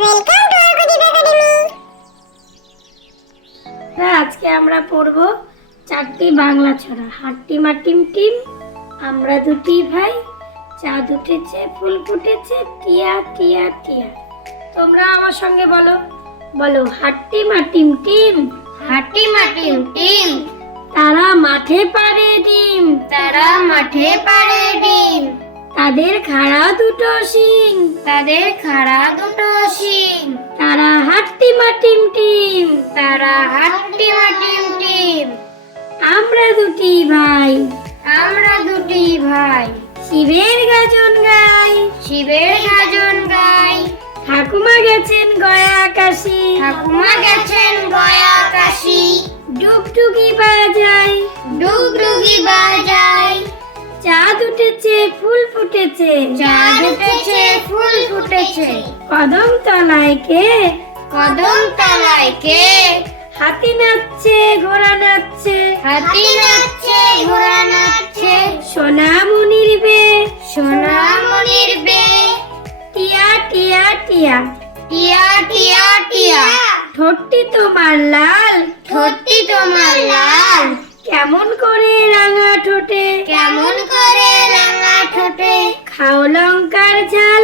Welcome to আরগদীপ academy. আজকে আমরা পড়ব চারটি বাংলা ছড়া। হাট্টিমা টিম টিম, আমরা দুটি ভাই, চাঁদ উঠেছে ফুল ফুটেছে, টিয়া টিয়া টিয়া। তোমরা আমার সঙ্গে বলো, বলো হাট্টিমা টিম টিম, হাট্টিমা টিম টিম, তারা মাঠে পাড়ে ডিম, তারা মাঠে পাড়ে ডিম, তাদের খাড়া দুটো শিং, তাদের খাড়া দুটো শিং, তারা হাট্টিমা টিম টিম, তারা হাট্টিমা টিম টিম, আমরা দুটি ভাই, আমরা দুটি ভাই, শিবের গাজন গাই, শিবের গাজন গাই, ঠাকুমা গেছেন গয়া আকাশি, ঠাকুমা গেছেন গয়া কাশি, ডুগডুগি বাজাই, ডুগডুগি বাজায়, চাঁদ উঠেছে ফুল ফুটেছে, চাঁদ উঠেছে ফুল ফুটেছে, কদম তলায় কে, কদম তলায় কে, হাতি নাচছে ঘোড়া নাচছে, হাতি নাচছে ঘোড়া নাচছে, সোনামণির বে, সোনামণির বে, টিয়া টিয়া টিয়া, টিয়া টিয়া টিয়া, ঠোঁটটি তোমার লাল, ঠোঁটটি তোমার লাল, কেমন করে রাঙা ঠোঁটে, কেমন করে রাঙা ঠোঁটে, খাও লঙ্কার ঝাল,